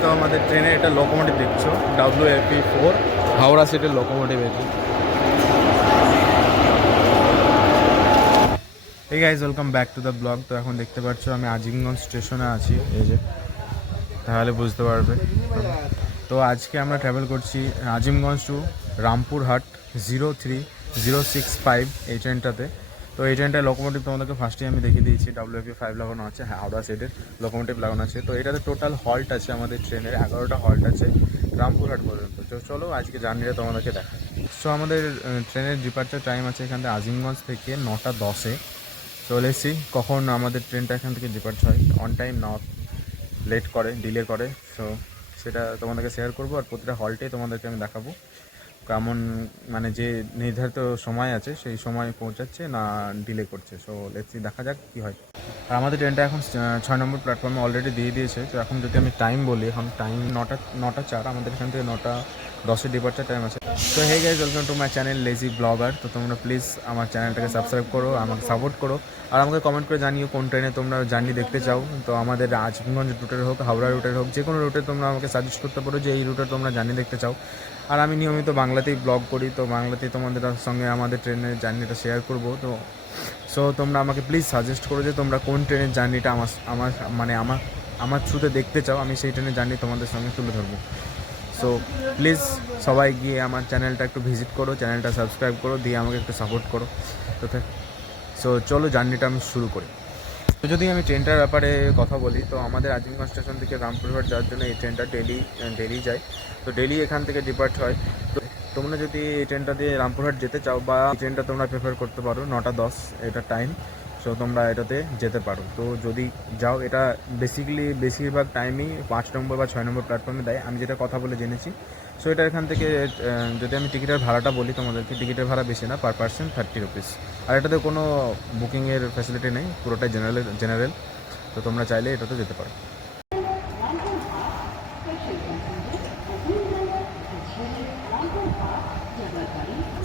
তো আমাদের ট্রেনে এটা লোকোমোটিভ দেখছ ডাব্লিউ এপি ফোর হাওড়া সিটির লোকোমোটিভ এটি। এই guys welcome back to the blog তো এখন দেখতে পাচ্ছ আমি আজিমগঞ্জ স্টেশনে আছি, এই যে। তাহলে বুঝতে পারবে। তো আজকে আমরা ট্রাভেল করছি Azimganj to Rampurhat zero three zero six five এই ট্রেনটাতে তো এই ট্রেনটায় লোকোমোটিভ তোমাদেরকে ফার্স্টে আমি দেখিয়ে দিয়েছি ডাব্লিউপি ফাইভ লাগানো আছে হাওড়া সাইডের লোকোমোটিভ লাগানো আছে। তো এটাতে টোটাল হল্ট আছে আমাদের ট্রেনের এগারোটা হল্ট আছে রামপুরহাট পর্যন্ত। তো চলো আজকে জার্নিটা তোমাদেরকে দেখা সো আমাদের ট্রেনের ডিপার্চার টাইম আছে এখান থেকে আজিমগঞ্জ থেকে নটা দশে। চলে এসেছি, কখন আমাদের ট্রেনটা এখান থেকে ডিপার্চ হয়? অন টাইম না লেট করে ডিলে করে। সো সেটা তোমাদেরকে শেয়ার করব আর প্রতিটা হলটে তোমাদেরকে আমি দেখাবো। কেমন মানে যে নির্ধারিত সময় আছে, সেই সময় পৌঁছাচ্ছে না ডিলে করছে। সো লেটসি দেখা যাক কী হয়। আর আমাদের ট্রেনটা এখন ছয় নম্বর প্ল্যাটফর্মে অলরেডি দিয়ে দিয়েছে। তো এখন যদি আমি টাইম বলি, এখন টাইম নটা নটা চার, আমাদের এখান থেকে নটা দশের ডিপার্চার টাইম আছে। তো hey guys welcome to my channel lazy blogger তো তোমরা প্লিজ আমার চ্যানেলটাকে সাবস্ক্রাইব করো, আমাকে সাপোর্ট করো। আর আমাকে কমেন্ট করে জানিও কোন ট্রেনে তোমরা জার্নি দেখতে চাও। তো আমাদের আজমগঞ্জ রুটের হোক, হাওড়া রুটের হোক, যে কোনো রুটে তোমরা আমাকে সাজেস্ট করতে পারো যে এই রুটে তোমরা জার্নি দেখতে চাও। আর আমি নিয়মিত বাংলাতেই ব্লগ করি, তো বাংলাতেই তোমাদের সঙ্গে আমাদের ট্রেনের জার্নিটা শেয়ার করব। তো সো তোমরা আমাকে প্লিজ সাজেস্ট করো যে তোমরা কোন ট্রেনের জার্নিটা আমার আমার মানে আমার আমার থ্রুতে দেখতে চাও। আমি সেই ট্রেনের জার্নি তোমাদের সঙ্গে তুলে ধরবো। সো প্লিজ সবাই গিয়ে আমার চ্যানেলটা একটু ভিজিট করো, চ্যানেলটা সাবস্ক্রাইব করো, দিয়ে আমাকে একটু সাপোর্ট করো। তো সো চলো জার্নিটা আমি শুরু করি। তো যদি আমি ট্রেনটার ব্যাপারে কথা বলি, তো আমাদের আজিমগঞ্জ স্টেশন থেকে রামপুরহাট যাওয়ার জন্য এই ট্রেনটা ডেলি ডেলি যায়। তো ডেলি এখান থেকে ডিপার্ট হয়। তো তোমরা যদি এই ট্রেনটা দিয়ে রামপুরহাট যেতে চাও বা ট্রেনটা তোমরা প্রেফার করতে পারো, নটা দশ এটা টাইম সো তোমরা এটাতে যেতে পারো। তো যদি যাও, এটা বেসিক্যালি বেশিরভাগ টাইমই পাঁচ নম্বর বা ছয় নম্বর প্ল্যাটফর্মে দেয়। আমি যেটা কথা বলে জেনেছি। সো এটা এখান থেকে যদি আমি টিকিটের ভাড়াটা বলি তোমাদেরকে, টিকিটের ভাড়া বেশি না পার পার্সন থার্টি রুপিস আর এটাতে কোনো বুকিংয়ের ফ্যাসিলিটি নেই, পুরোটাই জেনারেল জেনারেল তো তোমরা চাইলে এটাতে যেতে পারো।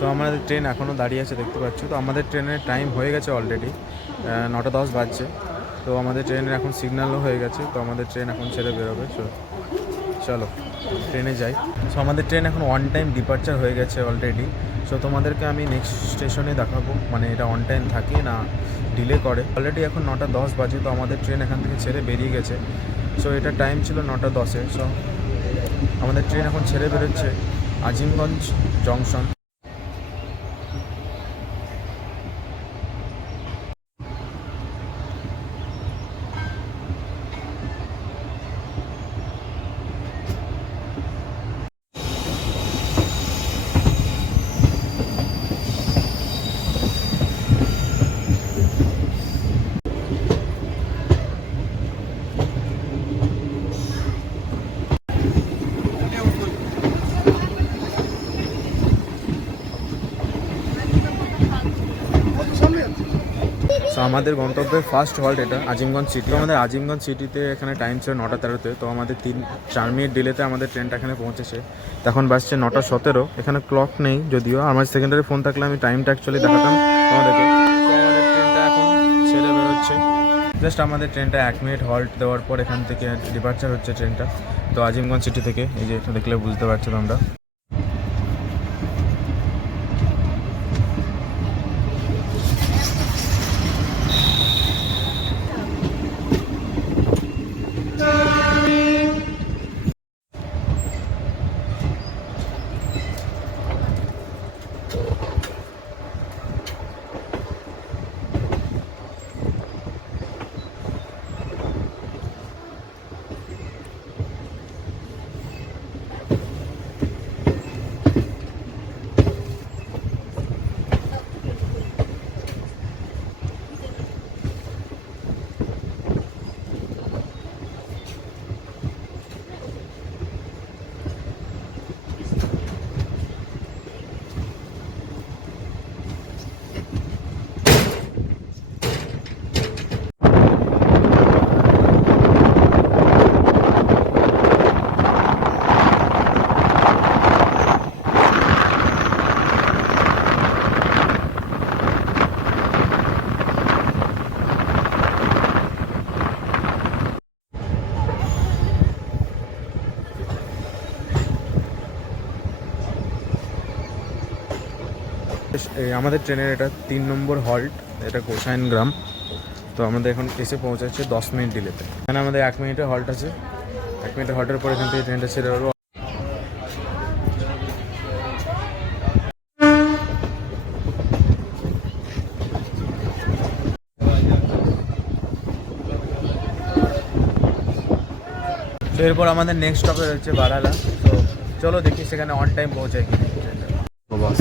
সো আমাদের ট্রেন এখনও দাঁড়িয়ে আছে, দেখতে পাচ্ছ। তো আমাদের ট্রেনের টাইম হয়ে গেছে অলরেডি নটা দশ বাজছে। তো আমাদের ট্রেনের এখন সিগন্যালও হয়ে গেছে, তো আমাদের ট্রেন এখন ছেড়ে বেরোবে। সো চলো ট্রেনে যাই। সো আমাদের ট্রেন এখন অন টাইম ডিপার্চার হয়ে গেছে অলরেডি সো তোমাদেরকে আমি নেক্সট স্টেশনে দেখাবো মানে এটা অন টাইম থাকে না ডিলে করে। অলরেডি এখন নটা দশ বাজে, তো আমাদের ট্রেন এখান থেকে ছেড়ে বেরিয়ে গেছে। সো এটা টাইম ছিল নটা দশে। সো আমাদের ট্রেন এখন ছেড়ে বেরোচ্ছে আজিমগঞ্জ জংশন সো আমাদের গন্তব্যের ফার্স্ট হল্ট এটা, আজিমগঞ্জ সিটি আমাদের আজিমগঞ্জ সিটিতে এখানে টাইম ছিল নটা তেরোতে। তো আমাদের তিন, চার মিনিট ডিলেতে আমাদের ট্রেনটা এখানে পৌঁছেছে। তখন বাসছে নটা সতেরো। এখানে ক্লক নেই যদিও। আমার সেকেন্ডারি ফোন থাকলে আমি টাইমটা অ্যাকচুয়ালি দেখাতাম তোমাদেরকে। তো ট্রেনটা এখন জাস্ট আমাদের ট্রেনটা এক মিনিট হল্ট দেওয়ার পর এখান থেকে ডিপার্চার হচ্ছে ট্রেনটা তো আজিমগঞ্জ সিটি থেকে, এই যে দেখলে বুঝতে পারছ তোমরা। আমাদের ট্রেনের এটা তিন নম্বর হল্ট, এটা কোসাইন গ্রাম। তো আমাদের এখন এসে পৌঁছাচ্ছে দশ মিনিট ডিলেতে এখানে আমাদের এক মিনিটের হল্ট আছে। এক মিনিটের হল্টের পর এখান থেকে ট্রেনটা ছেড়ে দেবো। তো এরপর আমাদের নেক্সট স্টপে হচ্ছে বারালা। তো চলো দেখি সেখানে অন টাইম পৌঁছায় কি বাস।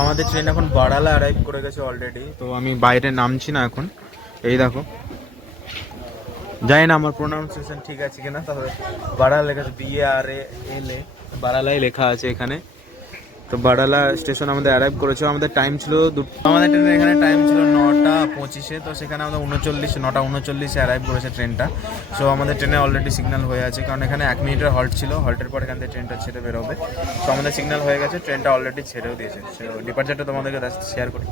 আমাদের ট্রেন এখন বাড়ালা অ্যারাইভ করে গেছে অলরেডি তো আমি বাইরে নামছি না এখন। এই দেখো। জানি না আমার প্রোনাউন্সিয়েশন ঠিক আছে কিনা তাহলে বাড়ালা লেখা আছে বি আর এল এ বাড়ালাই লেখা আছে এখানে। তো বাড়ালা স্টেশন আমাদের অ্যারাইভ করেছে। আমাদের টাইম ছিল দুটো আমাদের ট্রেনের এখানে টাইম ছিল পঁচিশে, তো সেখানে আমাদের উনচল্লিশ, নটা উনচল্লিশে অ্যারাইভ করেছে ট্রেনটা সো আমাদের ট্রেনে অলরেডি সিগনাল হয়ে আছে, কারণ এখানে এক মিনিটের হল্ট ছিল। হল্টের পর এখান থেকে ট্রেনটা ছেড়ে বেরোবে। সো আমাদের সিগনাল হয়ে গেছে ট্রেনটা অলরেডি ছেড়েও দিয়েছে। সো ডিপার্চারটা তোমাদেরকে শেয়ার করি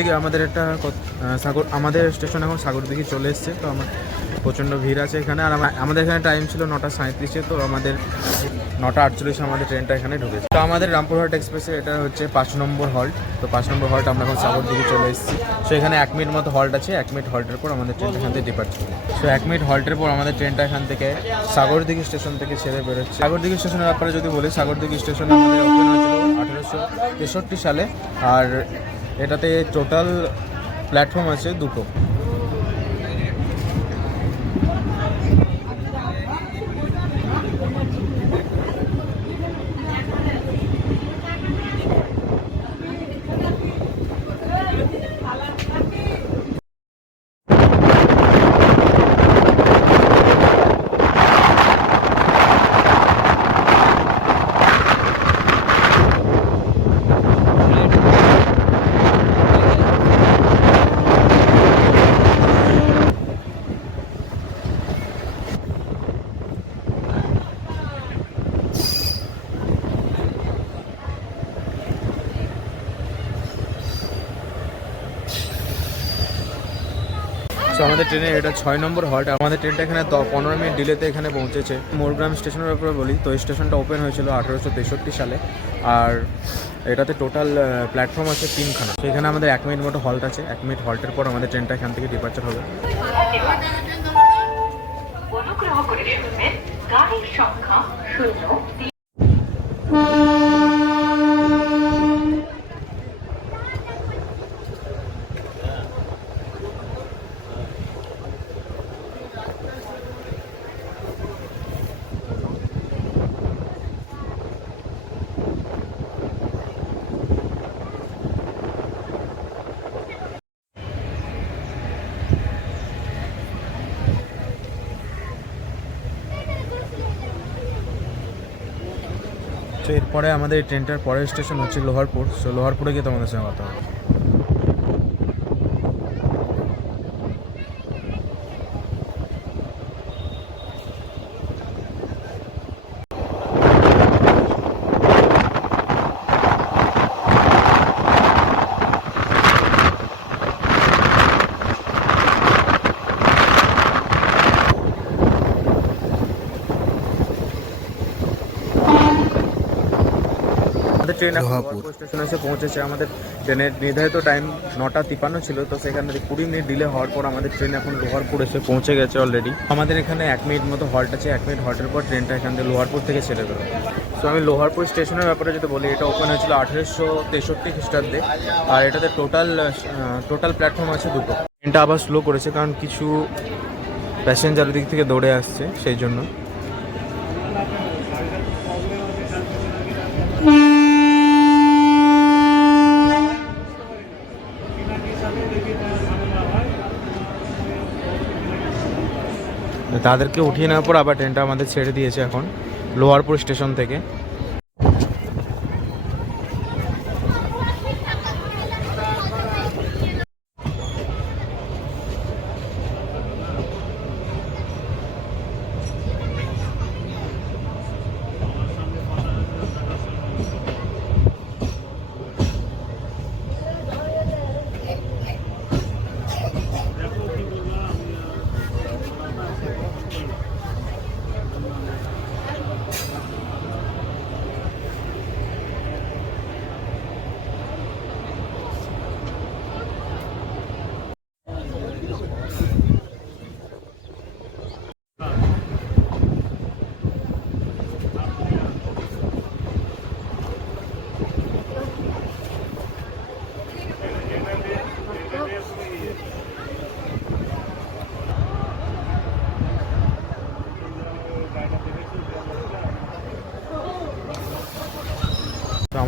দিকে আমাদের একটা সাগর আমাদের স্টেশন এখন সাগর দিকে চলে এসছে, তো আমার প্রচণ্ড ভিড় আছে এখানে। আর আমা- আমাদের এখানে টাইম ছিল নটা সাঁত্রিশে তো আমাদের নটা আটচল্লিশে আমাদের ট্রেনটা এখানে ঢুকেছে। তো আমাদের রামপুরহাট এক্সপ্রেসে এটা হচ্ছে পাঁচ নম্বর হল্ট তো পাঁচ নম্বর হল্ট আমরা এখন সাগর দিকে চলে এসেছি। সো এখানে এক মিনিট মতো হল্ট আছে, এক মিনিট হল্টের পর আমাদের ট্রেনটা এখান থেকে ডিপার্ট সো এক মিনিট হল্টের পর আমাদের ট্রেনটা এখান থেকে সাগরদিঘি স্টেশন থেকে ছেড়ে বেরোচ্ছে। সাগরদিঘি স্টেশনের ব্যাপারে যদি বলি সাগরদিঘি স্টেশন আমাদের ওপেন হয়েছিল আঠেরোশো তেষট্টি সালে। আর এটাতে টোটাল প্ল্যাটফর্ম আছে দুটো। সো আমাদের ট্রেনে এটা ছয় নম্বর হল্ট। আমাদের ট্রেনটা এখানে পনেরো মিনিট ডিলেতে এখানে পৌঁছেছে। মোরগ্রাম স্টেশনের ব্যাপারে বলি, তো এই স্টেশনটা ওপেন হয়েছিল আঠেরোশো তেষট্টি সালে। আর এটাতে টোটাল প্ল্যাটফর্ম আছে তিনখানা। তো এখানে আমাদের এক মিনিট মতো হল্ট আছে। এক মিনিট হল্টের পর আমাদের ট্রেনটা এখান থেকে ডিপার্চার হবে। অনুগ্রহ করে শুনবেন গাড়ির সংখ্যা শূন্য এরপরে আমাদের ট্রেনটার পরের স্টেশন হচ্ছে লোহারপুর। সো লোহারপুরে গিয়ে তোমাদের সঙ্গে কথা হবে। ট্রেন এখন লোহারপুর স্টেশনে এসে পৌঁছেছে। আমাদের ট্রেনের নির্ধারিত টাইম নটা তিপান্ন ছিল তো সেখানে কুড়ি মিনিট ডিলে হওয়ার পর আমাদের ট্রেন এখন লোহারপুর এসে পৌঁছে গেছে অলরেডি আমাদের এখানে এক মিনিট মতো হল্ট আছে এক মিনিট হল্টের পর ট্রেনটা এখান থেকে লোহারপুর থেকে ছেড়ে দেবে। তো আমি লোহারপুর স্টেশনের ব্যাপারে যদি বলি এটা ওপেন হয়েছিল আঠেরোশো তেষট্টি খ্রিস্টাব্দে আর এটাতে টোটাল টোটাল প্ল্যাটফর্ম আছে দুটো। ট্রেনটা আবার স্লো করেছে কারণ কিছু প্যাসেঞ্জার দিক থেকে দৌড়ে আসছে সেই জন্য। তাদেরকে উঠিয়ে নেওয়ার পর আবার ট্রেনটা আমাদের ছেড়ে দিয়েছে এখন লোয়ারপুর স্টেশন থেকে।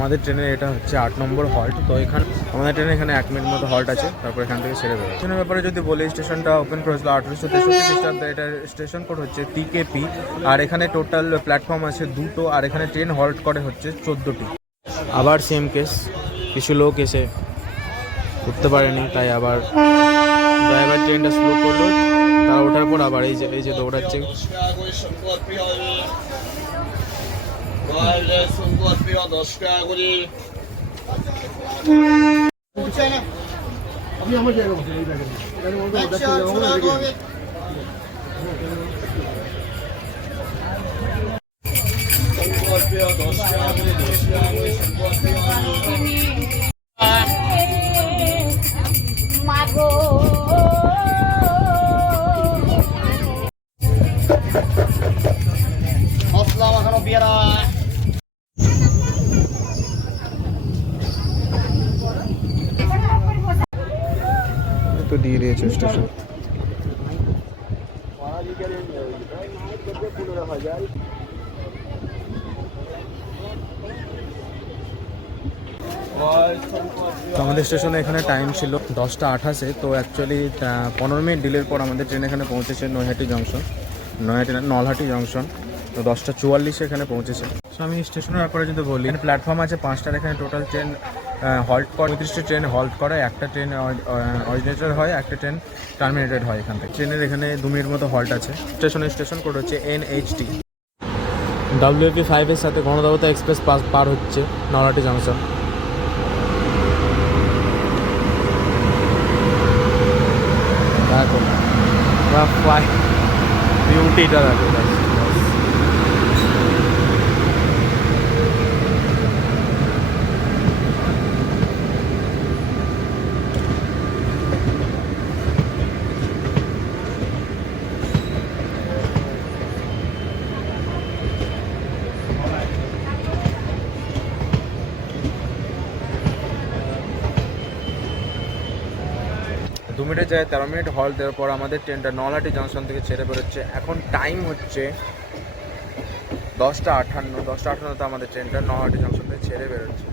আমাদের ট্রেনের এটা হচ্ছে আট নম্বর হল্ট। তো এখানে আমাদের ট্রেনে এখানে এক মিনিট মতো হল্ট আছে, তারপর এখান থেকে ছেড়ে দেবে। ট্রেনের ব্যাপারে যদি বলি, স্টেশনটা ওপেন করেছিল আঠারোশো তেষট্টি খ্রিস্টাব্দে। এটা স্টেশন কোড হচ্ছে টিকেপি আর এখানে টোটাল প্ল্যাটফর্ম আছে দুটো, আর এখানে ট্রেন হল্ট করে হচ্ছে চোদ্দোটি। আবার সেম কেস কিছু লোক এসে উঠতে পারেনি, তাই আবার ড্রাইভার ট্রেনটা স্লো করল, তারা ওঠার পর আবার এই যে এই যে দৌড়াচ্ছে। বাইরে সুন্দর প্রিয় দর্শকাগুলি আপনি আমার জায়গা বসে এই দেখেন এখানে বলতে তো আমাদের স্টেশনে এখানে টাইম ছিল দশটা আঠাশে। তো অ্যাকচুয়ালি পনেরো মিনিট ডিলের পর আমাদের ট্রেন এখানে পৌঁছেছে নৈহাটি জংশন নৈহাটি নলহাটি জংশন তো দশটা চুয়াল্লিশে এখানে পৌঁছেছে। সো আমি স্টেশনের ব্যাপারে যদি বলি প্ল্যাটফর্ম আছে, পাঁচটার এখানে টোটাল ট্রেন হল্ট করে, পঁয়ত্রিশটা ট্রেন হল্ট করে, একটা ট্রেন অরিজিনেটেড হয়, একটা ট্রেন টার্মিনেটেড হয় এখান থেকে। ট্রেনের এখানে দু মিনিট মতো হল্ট আছে। স্টেশনের station code N H T টি ডাব্লিউপি ফাইভের সাথে গণদেবতা এক্সপ্রেস পাস, পার হচ্ছে নলহাটি জংশন দেখো ফ্লাই বিউটিটা দেখো guys, just। দু মিনিট যায়, তেরো মিনিট হল দেওয়ার পর আমাদের ট্রেনটা নলাটি জংশন থেকে ছেড়ে বেরোচ্ছে। এখন টাইম হচ্ছে দশটা আঠান্ন, দশটা আঠান্নতে আমাদের ট্রেনটা নলাটি জংশন থেকে ছেড়ে বেরোচ্ছে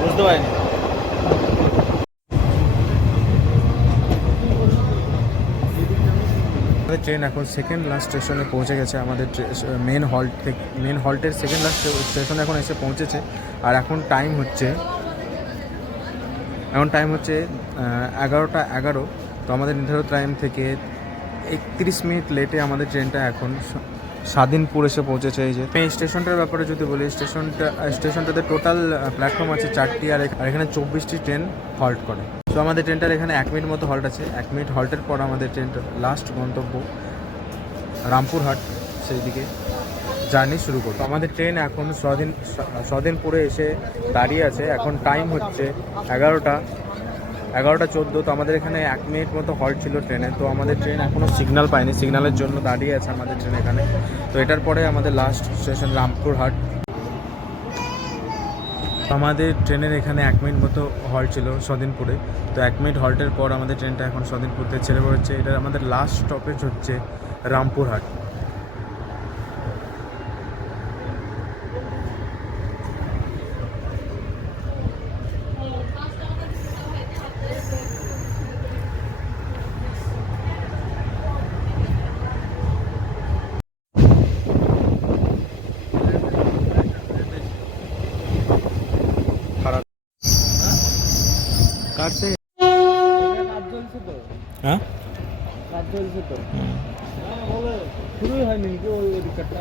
বুঝতে পারিনি আমাদের ট্রেন এখন সেকেন্ড লাস্ট স্টেশনে পৌঁছে গেছে, আমাদের মেন হল্ট থেকে মেন হল্টের সেকেন্ড লাস্ট স্টেশন এখন এসে পৌঁছেছে। আর এখন টাইম হচ্ছে, এখন টাইম হচ্ছে এগারোটা এগারো। তো আমাদের নির্ধারিত টাইম থেকে একত্রিশ মিনিট লেটে আমাদের ট্রেনটা এখন স্বাধীনপুর এসে পৌঁছেছে এই যে। এই স্টেশনটার ব্যাপারে যদি বলি, স্টেশনটা স্টেশনটাতে টোটাল প্ল্যাটফর্ম আছে চারটি, আর এখানে চব্বিশটি ট্রেন হল্ট করে। তো আমাদের ট্রেনটার এখানে এক মিনিট মতো হল্ট আছে। এক মিনিট হল্টের পর আমাদের ট্রেনটার লাস্ট গন্তব্য রামপুরহাট সেই দিকে জার্নি শুরু করব। আমাদের ট্রেন এখন স্বাধীন, স্বাধীনপুরে এসে দাঁড়িয়ে আছে। এখন টাইম হচ্ছে এগারোটা এগারোটা চোদ্দ। তো আমাদের এখানে এক মিনিট মতো হল্ট ছিল ট্রেনে। তো আমাদের ট্রেন এখনও সিগনাল পায়নি। সিগনালের জন্য দাঁড়িয়ে আছে আমাদের ট্রেন এখানে। তো এটার পরে আমাদের লাস্ট স্টেশন রামপুরহাট। আমাদের ট্রেনের এখানে এক মিনিট মতো হল্ট ছিল সদিনপুরে তো এক মিনিট হল্টের পর আমাদের ট্রেনটা এখন সদিনপুরতে ছেড়ে পড়েছে। এটা আমাদের লাস্ট স্টপেজ হচ্ছে রামপুরহাট। তো হ্যাঁ? কাজ চলছে তো। শুরুই হয়নি কি ওই ওই দিকটা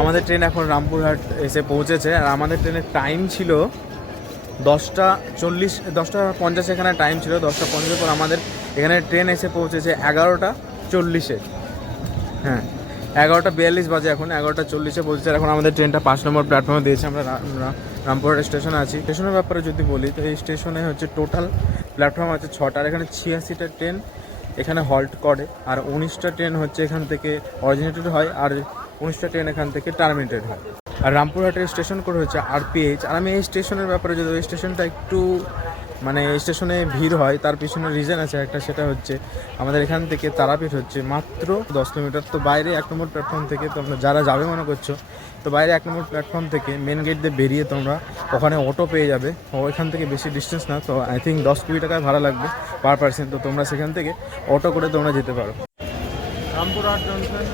আমাদের ট্রেন এখন রামপুরহাট এসে পৌঁছেছে। আর আমাদের ট্রেনের টাইম ছিল দশটা চল্লিশ, দশটা পঞ্চাশ এখানে টাইম ছিল, দশটা পঞ্চাশের পর আমাদের এখানে ট্রেন এসে পৌঁছেছে এগারোটা চল্লিশে। হ্যাঁ এগারোটা বিয়াল্লিশ বাজে এখন, এগারোটা চল্লিশে পৌঁছেছে। এখন আমাদের ট্রেনটা পাঁচ নম্বর প্ল্যাটফর্মে দিয়েছে। আমরা রামপুরহাট স্টেশনে আছি। স্টেশনের ব্যাপারে যদি বলি, তো এই স্টেশনে হচ্ছে টোটাল প্ল্যাটফর্ম আছে ছটা। আর এখানে ছিয়াশিটা ট্রেন এখানে হল্ট করে। আর উনিশটা ট্রেন হচ্ছে এখান থেকে অরিজিনেটেড হয়। আর উনিশটা ট্রেন এখান থেকে টার্মিনেটেড হয়। আর রামপুরহাটের স্টেশন কোড হচ্ছে আরপিএইচ আর আমি এই স্টেশনের ব্যাপারে যদি ওই স্টেশনটা একটু মানে স্টেশনে ভিড় হয়, তার পিছনে রিজন আছে একটা, সেটা হচ্ছে আমাদের এখান থেকে তারাপীঠ হচ্ছে মাত্র দশ কিলোমিটার। তো বাইরে এক নম্বর প্ল্যাটফর্ম থেকে তোমরা, যারা যাবে মনে করছ, তো বাইরে এক নম্বর প্ল্যাটফর্ম থেকে মেন গেট দিয়ে বেরিয়ে তোমরা ওখানে অটো পেয়ে যাবে। ও এখান থেকে বেশি ডিস্টেন্স না, তো আই থিঙ্ক দশ কুড়ি টাকায় ভাড়া লাগবে পার পার্সেন্ট তো তোমরা সেখান থেকে অটো করে তোমরা যেতে পারো। রামপুরহাট জংশন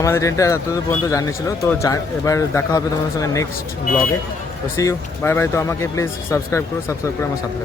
আমাদের ট্রেনটা এতদূর পর্যন্ত জার্নি জানিয়েছিল। তো এবার দেখা হবে তোমাদের সঙ্গে নেক্সট ব্লগে তো সি ইউ বাই বাই তো আমাকে প্লিজ সাবস্ক্রাইব করো সাবস্ক্রাইব করে আমার সাথে